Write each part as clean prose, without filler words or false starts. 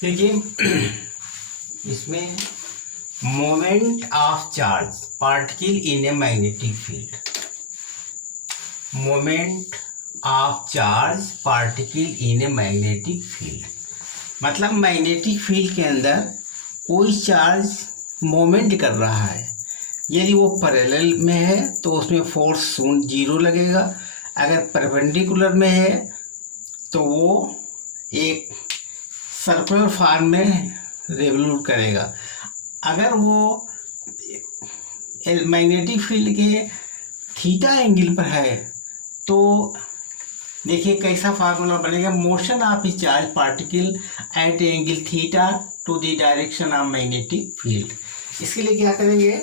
देखिए इसमें moment of charge particle in a magnetic field, moment of charge particle in a magnetic field मतलब magnetic field के अंदर कोई चार्ज मोमेंट कर रहा है। यदि वो पैरेलल में है तो उसमें फोर्स 0 लगेगा, अगर परपेंडिकुलर में है तो वो एक सर्कुलर फॉर्म में रिवॉल्व करेगा। अगर वो मैग्नेटिक फील्ड के थीटा एंगल पर है तो देखिए कैसा फार्मूला बनेगा, motion of a charge particle at angle theta to the direction of magnetic field. इसके लिए क्या करेंगे,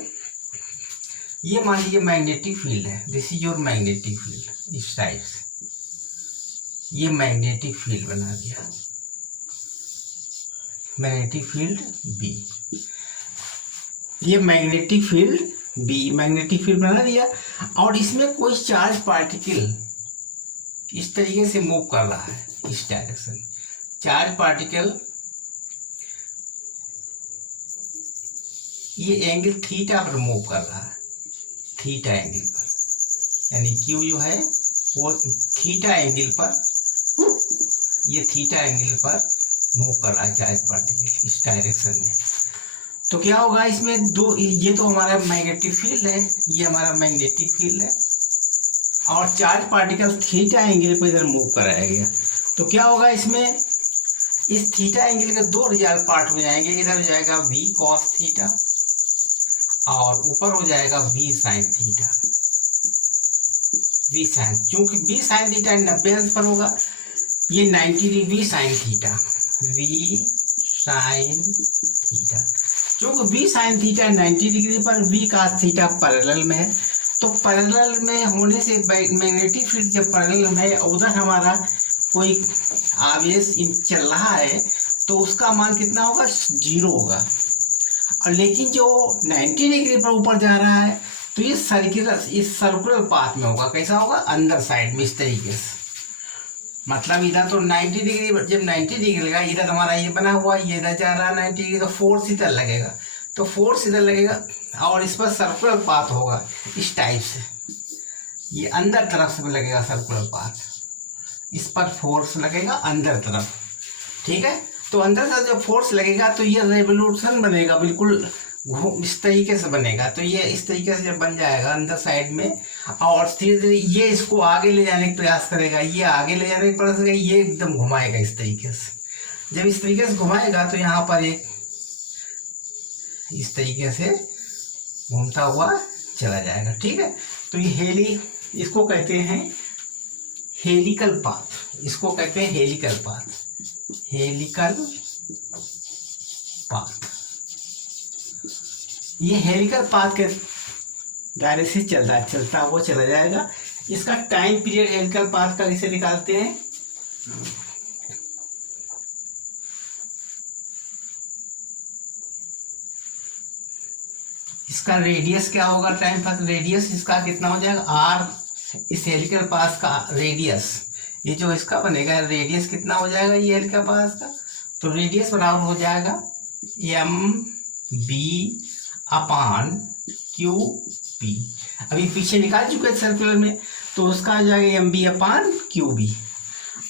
ये मान लीजिए मैग्नेटिक फील्ड है, this is your magnetic field, इस टाइप से ये मैग्नेटिक फील्ड बना दिया, मैग्नेटिक फील्ड बी, ये magnetic field B, magnetic field बना दिया। और इसमें कोई चार्ज पार्टिकल इस तरीके से मूव कर रहा है, इस डायरेक्शन, चार्ज पार्टिकल ये एंगल थीटा पर मूव कर रहा है, थीटा एंगल पर, यानी क्यू जो है वो थीटा एंगल पर, ये थीटा एंगल पर मूव कर रहा है चार्ज पार्टिकल इस डायरेक्शन में। तो क्या होगा इसमें दो, ये तो हमारा मैग्नेटिक फील्ड है, ये हमारा मैग्नेटिक फील्ड है और चार्ज पार्टिकल थीटा एंगल पर इधर मूव कराया गया। तो क्या होगा इसमें, इस थीटा एंगल के दो रिजल्ट पार्ट हो जाएंगे, इधर हो जाएगा v cos थीटा और ऊपर हो जाएगा v sin theta, v sin, चूंकि v sin थीटा 90 अंश पर होगा, ये 90 degree sin theta, v sin theta, चूंकि v sin थीटा 90 डिग्री पर, v cos थीटा पैरेलल में है, तो पैरेलल में होने से मैग्नेटिक फील्ड जब पैरेलल में है, उधर हमारा कोई आवेश चल रहा है तो उसका मान कितना होगा, 0 होगा। और लेकिन जो 90 डिग्री पर ऊपर जा रहा है तो ये सर्कुलर, इस सर्कुलर पाथ में होगा, कैसा होगा, अंदर साइड में, इस तरीके से। मतलब इधर तो 90 डिग्री, जब 90 डिग्री का इधर हमारा ये बना हुआ, ये इधर जा रहा है 90 डिग्री, तो फोर्स इधर लगेगा, तो फोर्स इधर लगेगा और इस पर सर्कुलर पाथ होगा इस टाइप से, ये अंदर तरफ से लगेगा सर्कुलर पाथ, इस पर फोर्स लगेगा अंदर तरफ, ठीक है। तो अंदर से जब फोर्स लगेगा तो ये रेवोल्यूशन बनेगा, बिल्कुल इस तरीके से बनेगा, तो ये इस तरीके से जब बन जाएगा अंदर साइड में, और धीरे धीरे ये इसको आगे ले जाने का प्रयास करेगा, ये आगे ले जाने का प्रयास करेगा, ये एकदम घुमाएगा इस तरीके से। जब इस तरीके से घुमाएगा तो यहाँ पर एक इस तरीके से घूमता हुआ चला जाएगा, ठीक है। तो ये इसको कहते हैं हेलिकल पाथ, इसको कहते हैं हेलिकल पाथ, हेलिकल पाथ। ये हेलिकल पाथ के दायरे से चलता हुआ चला जाएगा। इसका टाइम पीरियड हेलिकल पाथ का कैसे निकालते हैं, इसका रेडियस क्या होगा, टाइम पाथ रेडियस इसका कितना हो जाएगा, आर, इस हेलिकल पाथ का रेडियस, ये जो इसका बनेगा रेडियस कितना हो जाएगा, ये हेलिकल पाथ का, तो रेडियस बराबर हो जाएगा M B upon Q P. अभी पीछे निकाल चुके हैं सर्कुलर में, तो उसका हो जाएगा M B upon Q B.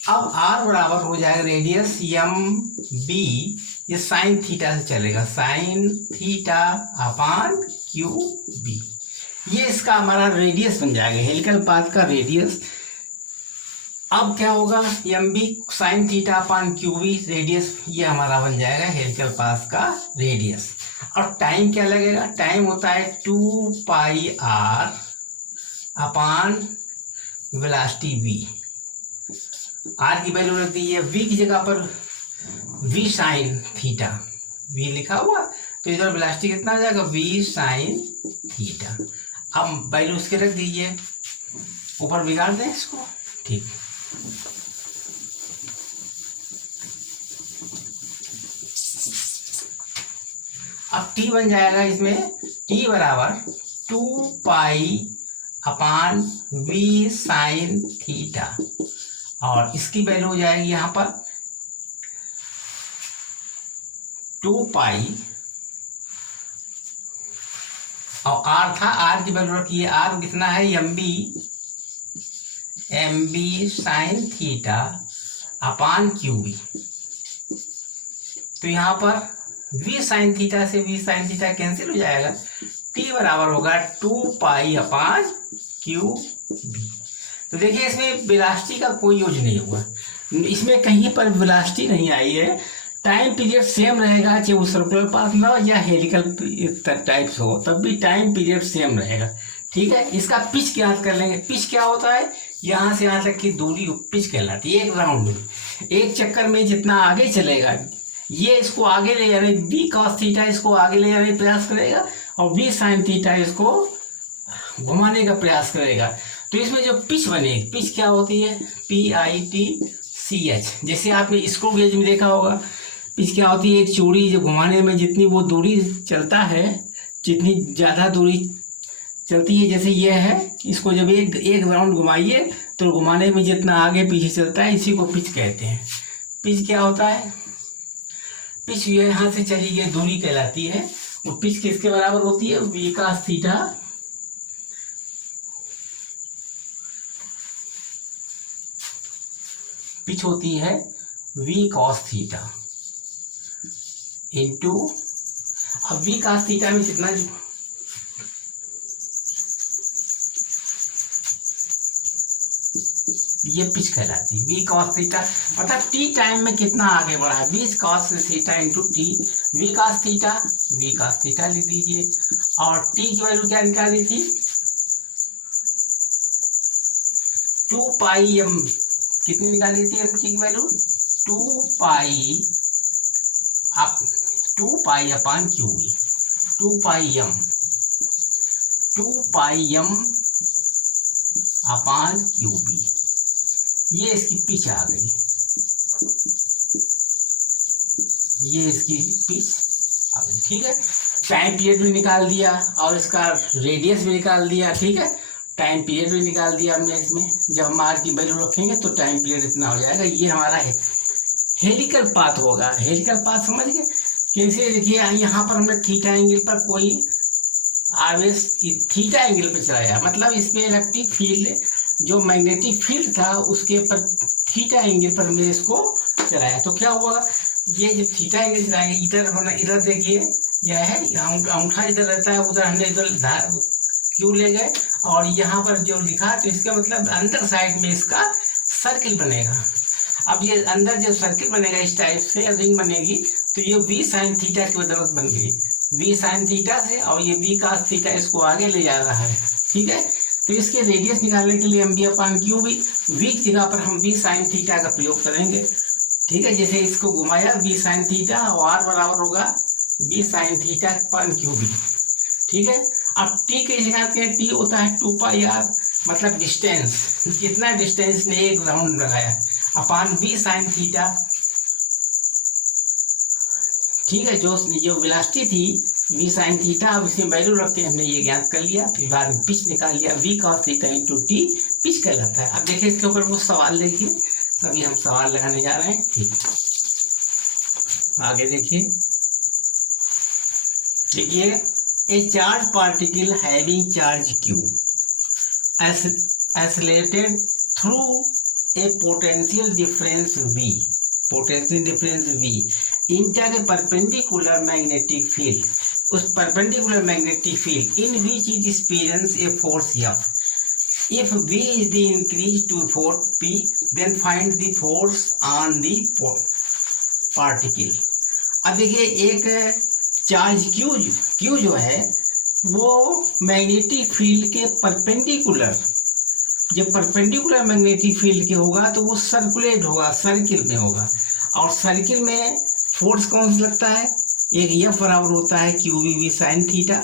अब आर बराबर हो जाएगा रेडियस एम बी, ये साइन थीटा से चलेगा, sine theta upon Q B, ये इसका हमारा रेडियस बन जाएगा, हेलिकल पाथ का रेडियस। अब क्या होगा, M B sine theta upon Q B radius, ये हमारा बन जाएगा हेलिकल पाथ का रेडियस। और टाइम क्या लगेगा, टाइम होता है 2 pi R upon velocity V, R की वैल्यू रख दी है, वी की जगह पर वी साइन थीटा, वी लिखा हुआ, तो इधर वेलोसिटी कितना आ जाएगा, वी साइन थीटा। अब वैल्यू उसके रख दीजिए, ऊपर बिगाड़ दें इसको, ठीक। अब टी बन जाएगा इसमें, टी बराबर 2 पाई अपान वी साइन थीटा, और इसकी वैल्यू हो जाएगी यहाँ पर 2 पाई, और आर था, आर की वैल्यू रखिए, आर कितना है, M B sine theta upon Q B. तो यहाँ पर v साइन थीटा से v साइन थीटा कैंसिल हो जाएगा, t बराबर होगा 2 पाई अपान क्यू बी। तो देखिए इसमें वेलोसिटी का कोई यूज नहीं हुआ, इसमें कहीं पर वेलोसिटी नहीं आई है। टाइम पीरियड सेम रहेगा, चाहे वो सर्कुलर पाथ ना हो या हेलिकल टाइप्स हो, तब भी टाइम पीरियड सेम रहेगा। ठीक है, इसका पिच ज्ञात कर लेंगे। पिच क्या होता है, यहाँ से यहाँ तक की दूरी पिच कहलाती है। एक राउंड में, एक चक्कर में जितना आगे चलेगा, ये इसको आगे ले जाने, बी कॉस थीटा इसको आगे ले जाने का प्रयास करेगा, और बी साइन थीटा इसको घुमाने का प्रयास करेगा। तो इसमें जो पिच बनेगी, पिच क्या होती है, PITCH। जैसे आपने स्क्रू गेज में देखा होगा, पिच क्या होती है, एक चूड़ी जो घुमाने में जितनी वो दूरी चलता है, जितनी ज़्यादा दूरी चलती है, जैसे ये है, इसको जब एक राउंड घुमाइए तो घुमाने में जितना आगे पीछे चलता है, इसी को पिच कहते हैं। पिच क्या होता है, पिच यहाँ से चली गई दूरी कहलाती है। वो पिच किसके बराबर होती है, v cos थीटा पिच होती है v cos थीटा इंटू, अब v cos थीटा में कितना, ये पिच कहलाती है v cos थीटा, मतलब t टाइम में कितना आगे बढ़ा है, v cos theta into T, v cos theta लिख दीजिए। और t की वैल्यू क्या निकाली थी, 2 पाई m, कितनी निकाली थी m की वैल्यू, 2 पाई अपान क्यू बी, 2 पाई m अपान क्यू बी। ये इसकी पिच आ गई, ये इसकी पिच आ गई। ठीक है, टाइम पीरियड भी निकाल दिया और इसका रेडियस भी निकाल दिया। ठीक है, टाइम पीरियड भी निकाल दिया हमने इसमें। जब हम आर की वैल्यू रखेंगे तो टाइम पीरियड इतना हो जाएगा। ये हमारा है हेलिकल पाथ होगा। हेलिकल पाथ समझ गए कैसे, देखिए यहाँ पर हमने थीटा एंगल पर कोई आवेश थीटा एंगल पर चलाया, मतलब इसमें इलेक्ट्रिक फील्ड जो मैग्नेटिक फील्ड था उसके पर थीटा एंगल पर हमने इसको चलाया। तो क्या हुआ, ये जब थीटा एंगल चलाएंगे, इधर देखिए यह है, अंगूठा इधर रहता है, उधर हमने इधर क्यों ले गए, और यहाँ पर जो लिखा, तो इसका मतलब अंदर साइड में इसका सर्किल बनेगा। अब ये अंदर जो सर्किल बनेगा इस टाइप से रिंग बनेगी, तो ये v साइन थीटा की बदौलत बन गई, v साइन थीटा से, और ये v cos थीटा इसको आगे ले जा रहा है। ठीक है, तो इसके रेडियस निकालने के लिए M B upon Q B, v की जगह पर हम v साइन थीटा का प्रयोग करेंगे। ठीक है, जैसे इसको घुमाया v साइन थीटा, और r बराबर होगा v sine theta upon Q B. ठीक है, अब t के जगह पे t होता है 2 पाई r, मतलब डिस्टेंस, कितना डिस्टेंस ने एक राउंड लगाया, अपान v साइन थीटा। ठीक है, जो वेलोसिटी थी v साइन थीटा, अब इसमें वैल्यू रख के हमने ये ज्ञात कर लिया, फिर बाद में पिच निकाल लिया, v cos theta into T pitch कहलाता है। अब देखिए इसके ऊपर वो सवाल देखिए, अभी हम सवाल लगाने जा रहे हैं। ठीक, आगे देखिए, ए charge particle having charge q accelerated through a potential difference v enter a perpendicular magnetic field, उस perpendicular magnetic field in which it experience a force F. If v is the increase to force P, then find the force on the particle. अब देखिए एक charge Q जो है वो magnetic field के perpendicular, जब perpendicular magnetic field के होगा तो वो सर्कुलेट होगा, सर्किल में होगा, और सर्किल में फोर्स कौन सा लगता है, एक F बराबर होता है QBB साइन थीटा,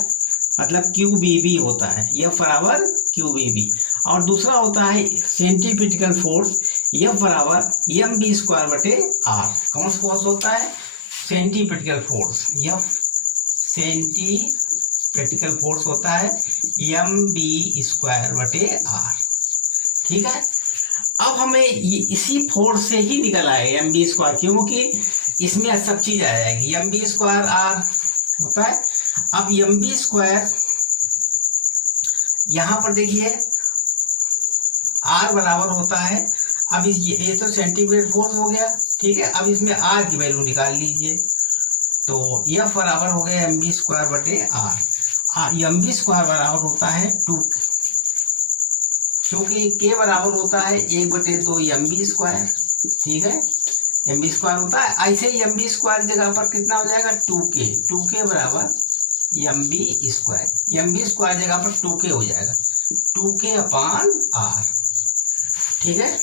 मतलब QBB होता है, F बराबर QBB, और दूसरा होता है सेंट्रीपिटल फोर्स, F बराबर mb स्क्वायर बटे r। कौन सा फोर्स होता है, centripetal force, F centripetal force होता है mb स्क्वायर बटे r। ठीक है, अब हमें इसी फोर्स से ही निकल आए mb स्क्वायर, क्योंकि इसमें सब चीज आ जाएगी, एम बी स्क्वायर आर होता है। अब एम बी स्क्वायर यहां पर देखिए आर बराबर होता है, अब ये तो सेंटीग्रेड फोर्स हो गया, ठीक है। अब इसमें आर की वैल्यू निकाल लीजिए, तो एफ बराबर हो गया एम बी स्क्वायर बटे आर। एम बी स्क्वायर बराबर होता है 2, क्योंकि के बराबर होता है 1/2 एम बी स्क्वायर, ठीक है। एम बी स्क्वायर होता है, ऐसे ही एम बी स्क्वायर जगह पर कितना हो जाएगा 2k बराबर M B square, M B square जगह पर 2k हो जाएगा 2k अपान आर, ठीक है।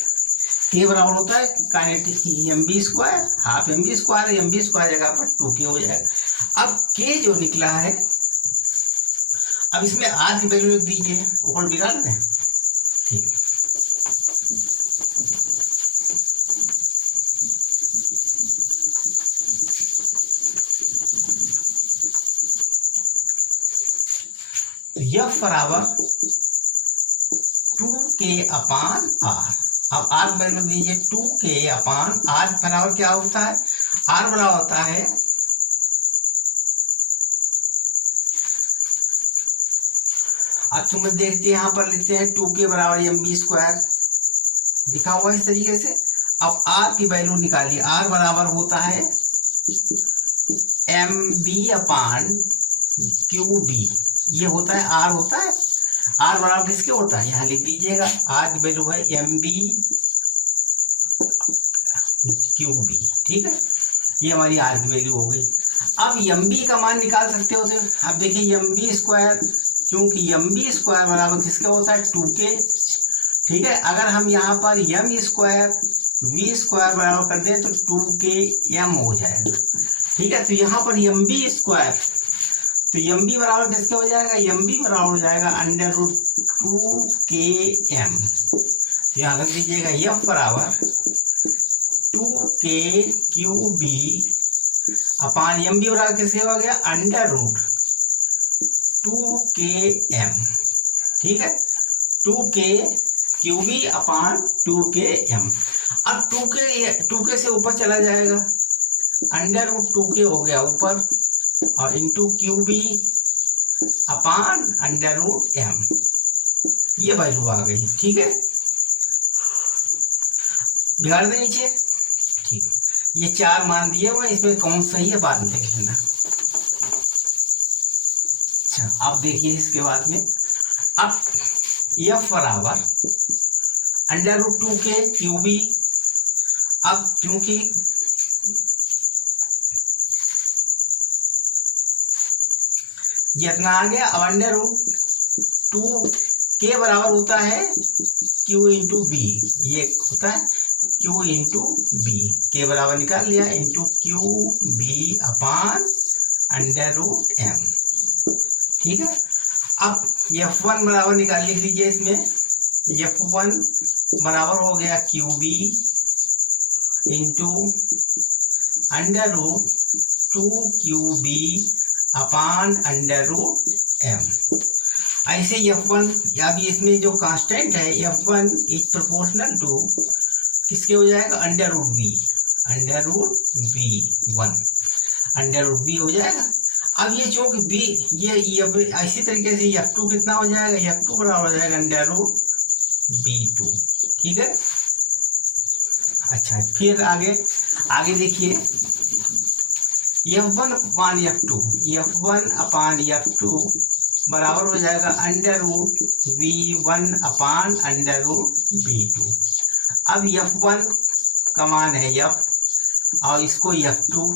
के बराबर होता है kinetic M B square, half M B square, M B square जगह पर 2k हो जाएगा। अब के जो निकला है, अब इसमें आर की वैल्यू लिख दीजिए, ऊपर निकाल दें, ठीक। तो एफ बराबर 2k अपान आर। अब आर वैल्यू दीजिए 2k अपान आर बराबर क्या होता है, आर बराबर होता है अब तुम देखते हैं यहाँ पर लिखते हैं 2k बराबर एम बी स्क्वायर लिखा हुआ इस तरीके से। अब आर की वैल्यू निकालिए, आर बराबर होता है M B upon Q B, ये होता है आर होता है। आर बराबर किसके होता है, यहाँ लिख दीजिएगा, आर की वैल्यू है एम बी क्यू बी, ठीक है। ये हमारी आर की वैल्यू हो गई। अब एम बी का मान निकाल सकते हो, तो अब देखिए एम बी स्क्वायर, क्योंकि एम बी स्क्वायर बराबर किसके होता है 2k, ठीक है। अगर हम यहाँ पर एम स्क्वायर वी स्क्वायर बराबर कर दें तो 2k एम हो जाएगा, ठीक है। तो यहाँ पर एम बी स्क्वायर, तो एम बी बराबर किसके हो जाएगा, एम बी बराबर हो जाएगा √2km, तो यहाँ रख दीजिएगा एफ बराबर 2k क्यू बी अपान एम बी बराबर किसके हो गया √2km, ठीक है। 2k क्यू बी अपान 2km। अब 2k से ऊपर चला जाएगा, √2k हो गया ऊपर, और इंटू क्यू बी अपान √m, ये वैल्यू आ गई, ठीक है। बिगाड़ दे नीचे, ठीक। ये 4 मान दिए हुए, इसमें कौन सही है बाद में देख लेना। अच्छा, अब देखिए इसके बाद में, अब एफ बराबर √2k क्यू बी, अब क्योंकि ये इतना आ गया, अब √2k बराबर होता है q इंटू बी, ये होता है q इंटू बी, के बराबर निकाल लिया इंटू क्यू बी अपान √m, ठीक है। अब F1 बराबर निकाल लिख लीजिए, इसमें F1 बराबर हो गया क्यू बी इंटू √2qb अपान √m। ऐसे F1, या भी इसमें जो कांस्टेंट है F1 इज प्रोपोर्शनल टू किसके हो जाएगा √v, √v1 √v हो जाएगा। अब ये चूंकि b, ये इसी तरीके से F2 कितना हो जाएगा, F2 बराबर हो जाएगा √v2, ठीक है। अच्छा, फिर आगे देखिए F1 अपान F2, F1 अपान F2 बराबर हो जाएगा √v1 अपान √v2। अब F1 का मान है F, और इसको F2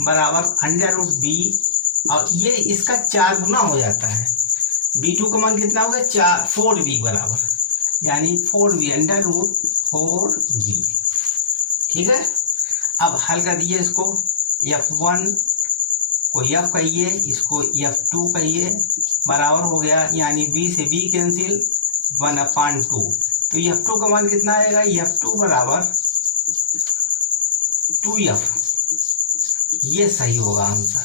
बराबर √v, और ये इसका 4 गुना हो जाता है। v2 का मान कितना होगा 4v बराबर, यानी 4v √4v, ठीक है। अब हल कर दिए इसको, F1 को F कहिए, इसको F2 कहिए, बराबर हो गया, यानी v से v कैंसिल 1/2, तो F2 का मान कितना आएगा, F2 बराबर 2f, ये सही होगा आंसर।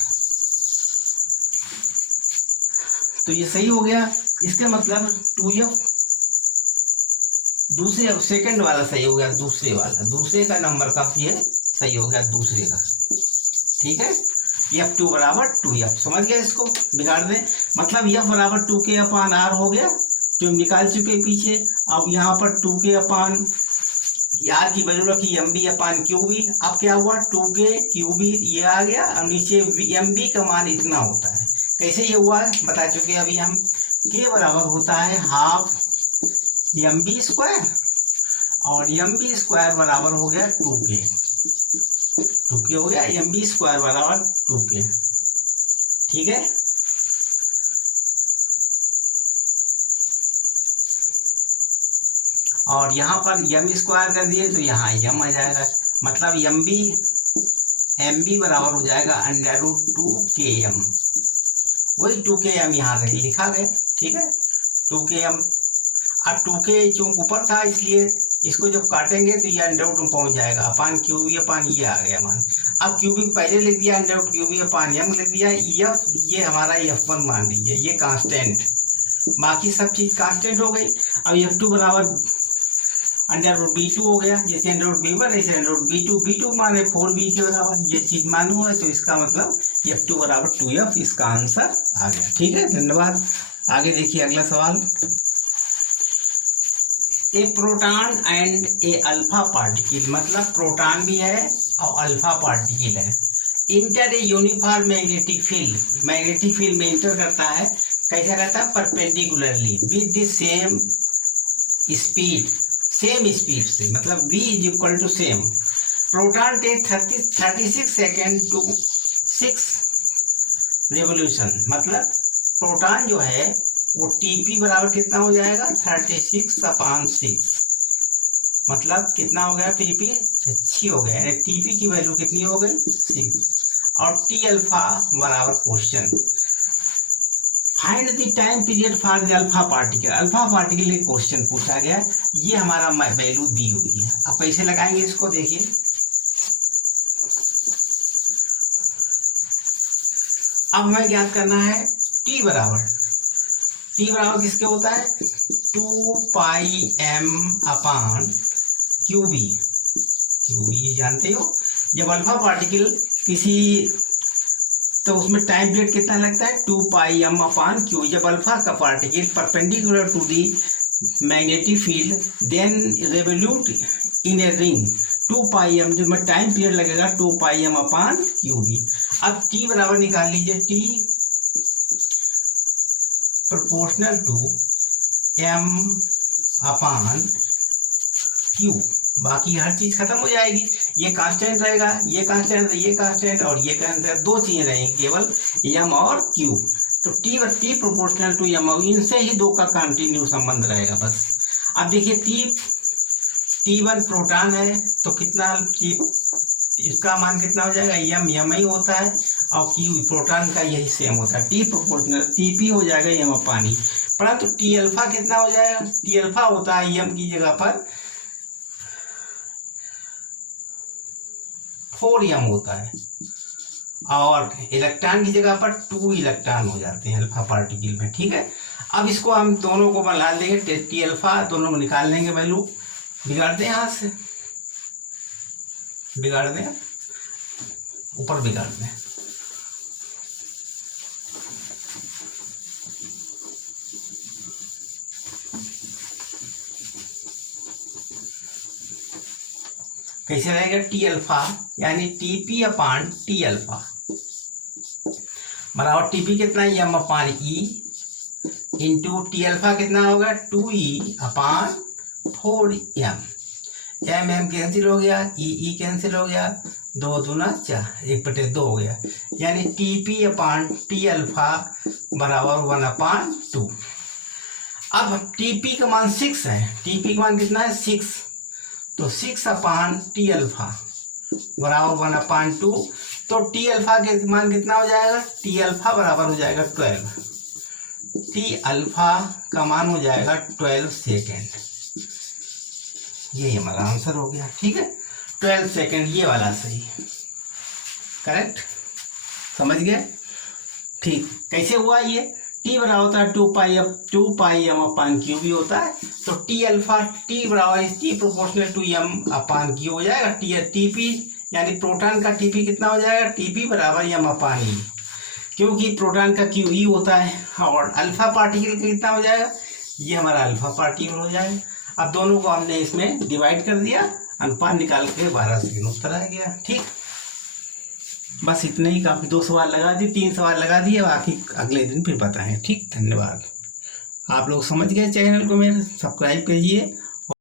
तो ये सही हो गया, इसका मतलब 2f दूसरे सेकंड वाला सही हो गया, दूसरे वाला, दूसरे का नंबर का ये सही हो गया, दूसरे का। ठीक है, F2 बराबर 2F, समझ गए इसको, बिगाड़ दें, मतलब F बराबर 2K/R हो गया जो हम निकाल चुके पीछे। अब यहाँ पर 2K/R की वैल्यू रखी MB/QB, अब क्या हुआ 2K/QB ये आ गया, और नीचे MB का मान इतना होता है। कैसे ये हुआ है बता चुके अभी हम, K बराबर होता है हाफ MB² और MB² बराबर हो गया 2K, 2K हो गया, MB² बराबर 2K। ठीक है, और यहाँ पर M² कर दिए तो यहाँ M आ जाएगा, मतलब MB बराबर हो जाएगा √2KM, वही 2KM यहाँ लिखा गया। ठीक है, 2KM, अब 2K चूंकि ऊपर था इसलिए इसको जब काटेंगे तो ये √2 में पहुंच जाएगा, अपान QB/, ये आ गया मान। अब QB पहले लिख दिया, √QB/M लिख दिया, F ये हमारा F1 मान लीजिए, ये कांस्टेंट, बाकी सब चीज कांस्टेंट हो गई। अब F2 बराबर √B2 हो गया, जैसे √B1 ऐसे √B2 माने 4B के बराबर, ये चीज मालूम है तो इसका मतलब F2 बराबर 2F, इसका आंसर आ गया। ठीक है, धन्यवाद। आगे देखिए अगला सवाल, a proton and a alpha particle, मतलब प्रोटॉन भी है और अल्फा पार्टिकल है, enter a uniform magnetic field, magnetic field में इंटर करता है, कैसा करता है, perpendicularly with the same speed, same speed से, मतलब v = same. Proton take 36 second to 6 revolution, मतलब प्रोटॉन जो है वो TP बराबर कितना हो जाएगा 36/6, मतलब कितना हो गया TP 6 हो गया, यानी TP की वैल्यू कितनी हो गई 6। और T-अल्फा बराबर question, find the time period for the alpha particle, alpha particle एक क्वेश्चन पूछा गया, ये हमारा वैल्यू दी हुई है। अब कैसे लगाएंगे इसको देखिए, अब हमें ज्ञात करना है T बराबर किसके होता है 2πm/QB, ये जानते हो, जब अल्फा पार्टिकल किसी, तो उसमें टाइम पीरियड कितना लगता है 2πm/Q, जब अल्फा का particle perpendicular to the magnetic field then revolute in a ring 2πm, जो में टाइम पीरियड लगेगा 2πm/QB। अब T बराबर निकाल लीजिए, T प्रोपोर्शनल टू m/Q, बाकी हर चीज खत्म हो जाएगी, ये कांस्टेंट रहेगा, ये कांस्टेंट, ये कांस्टेंट और ये कांस्टेंट, दो चीजें रहेंगी केवल m और q, तो T प्रोपोर्शनल टू m, इनसे ही दो का कंटिन्यू संबंध रहेगा बस। अब देखिए T1 प्रोटॉन है तो कितना इसका मान कितना हो जाएगा, m ही होता है, और Q प्रोटॉन का यही सेम होता है, T प्रोपोर्शनल TP हो जाएगा m पानी, परंतु T-अल्फा कितना हो जाएगा, T-अल्फा होता है m की जगह पर 4m होता है, और इलेक्ट्रॉन की जगह पर 2 इलेक्ट्रॉन हो जाते हैं अल्फा पार्टिकल में। ठीक है, अब इसको हम दोनों को बना देंगे, T-अल्फा दोनों को निकाल लेंगे वैल्यू, बिगाड़ दें, हाथ से बिगाड़ दें, ऊपर बिगाड़ दें, कैसे रहेगा T-अल्फा, यानी TP/T-अल्फा बराबर TP कितना है m/E इंटू T-अल्फा कितना होगा 2E/4m, m कैंसिल हो गया, E कैंसिल हो गया, 2 दूना 4, 1/2 हो गया, यानी TP/T-अल्फा बराबर 1/2। अब TP का मान 6 है, TP का मान कितना है 6, तो 6/T-अल्फा बराबर 1/2, तो T-अल्फा के मान कितना हो जाएगा, T-अल्फा बराबर हो जाएगा 12, T-अल्फा का मान हो जाएगा 12 सेकेंड, ये हमारा आंसर हो गया। ठीक है, 12 सेकेंड ये वाला सही, करेक्ट, समझ गए। ठीक, कैसे हुआ ये टी बराबर होता है 2 पाई m/q भी होता है, तो टी अल्फा टी बराबर टी प्रोपोर्शनल टू m/q हो जाएगा। टीपी यानी प्रोटॉन का टीपी कितना हो जाएगा, टीपी बराबर m/e, क्योंकि प्रोटॉन का क्यू ई होता है, और अल्फा पार्टिकल का कितना हो जाएगा, ये हमारा अल्फा पार्टिकल हो जाएगा। अब दोनों को हमने इसमें डिवाइड कर दिया, अनुपात निकाल के 12 सेकंड उत्तर आ गया। ठीक, बस इतना ही काफी। 2 सवाल लगा दिए, 3 सवाल लगा दिए, बाकी अगले दिन फिर बताएं। ठीक, धन्यवाद। आप लोग समझ गए, चैनल को मेरे सब्सक्राइब करिए।